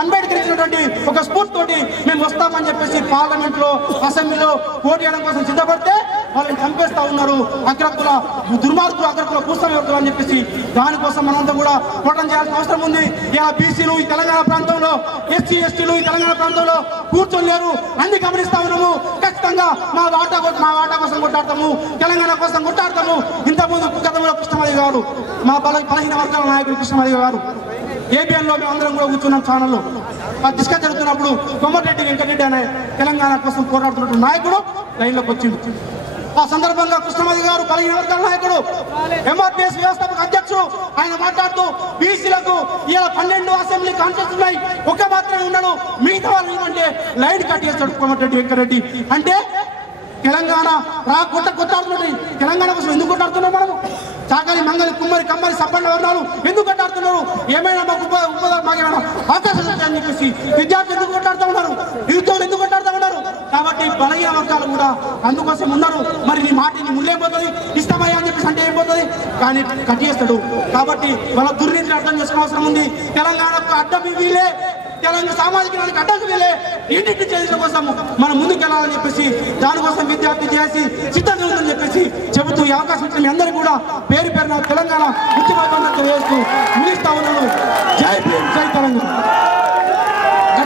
అంబేద్కర్ ఇచ్చినటువంటి ఒక స్ఫూర్తి తోటి మేము వస్తామని చెప్పేసి పార్లమెంట్ లో అసెంబ్లీలో పోటీ చేయడం కోసం సిద్ధపడితే వాళ్ళని చంపేస్తా ఉన్నారు. అగ్రకుల దుర్మార్గులు, అగ్రకుల కూర్చోబెడతారు అని చెప్పేసి దానికోసం మనంతా కూడా పోరాటం చేయాల్సిన అవసరం ఉంది. ఇలా బీసీలు ఈ తెలంగాణ ప్రాంతంలో, ఎస్సీ ఎస్టీలు ఈ తెలంగాణ ప్రాంతంలో కూర్చొని లేరు, అన్ని గమనిస్తా ఉన్నాము. ఖచ్చితంగా మా వాటా కోసం కొట్టాడతాము, తెలంగాణ కోసం కొట్టాడతాము. ఇంతకుముందు గతంలో కృష్ణమాది గారు, మా బలహీన వర్గాల నాయకుడు కృష్ణమాది గారు ఏబిఎన్ లో మేము అందరం కూడా కూర్చున్నాం ఛానల్లో. ఆ డిస్కస్ జరుగుతున్నప్పుడు కొమ్మటిరెడ్డి వెంకటరెడ్డి అనే తెలంగాణ కోసం పోరాడుతున్న నాయకుడు లైన్లోకి వచ్చింది. ఆ సందర్భంగా కృష్ణమాది గారు బలహీన వర్గాల నాయకుడు, ఎంఆర్పీఎస్ వ్యవస్థాపక అధ్యక్షుడు, ఆయన మాట్లాడుతూ బీసీలకు ఇలా 12 అసెంబ్లీ కాన్స్టిట్యూన్సీ ఉన్నాయి, ఒక మాత్రమే ఉన్నాడు, మిగతా వాళ్ళు ఏమంటే లైట్ కట్ చేస్తాడు కొమ్మటిరెడ్డి వెంకటరెడ్డి. అంటే తెలంగాణ కొట్టాడుతున్నాడు. తెలంగాణ కోసం ఎందుకు కొట్టాడుతున్నాం మనము? చాకలి మంగలి కుమ్మరి కమ్మరి సబ్బన్న వర్ణాలు ఎందుకు కొట్టాడుతున్నారు? ఏమైనా మాకు మాకేమైనా అవకాశం అని చెప్పేసి విద్యార్థులు ఎందుకు కొట్టాడుతూ ఉన్నారు? నిరుద్యోగులు ఎందుకు కొట్టాడుతూ ఉన్నారు? కాబట్టి బలహీన వర్గాలు కూడా అందుకోసం ఉన్నారు. మరి నీ మాట నీ ముళ్ళేపోతుంది, ఇష్టమయ్యా అని చెప్పేసి అంటే ఏం పోతుంది? కానీ కట్ చేస్తాడు. కాబట్టి వాళ్ళ దుర్నీతిని అర్థం చేసుకునే అవసరం ఉంది. తెలంగాణకు అడ్డం వీలే, తెలంగాణ సామాజిక అడ్డంకి వీలే, ఇంటింటి చేసిన కోసం మనం ముందుకు వెళ్ళాలని చెప్పేసి దానికోసం విద్యార్థి చేసి సిద్ధంగా ఉందని చెప్పేసి చెబుతూ ఈ అవకాశం ఇచ్చిన మీ అందరికీ కూడా పేరు పేరున తెలంగాణ ఉద్యమ బంధంతో వేస్తూ ముగిస్తా ఉన్నాను. జై భీమ్, జై తెలంగాణ.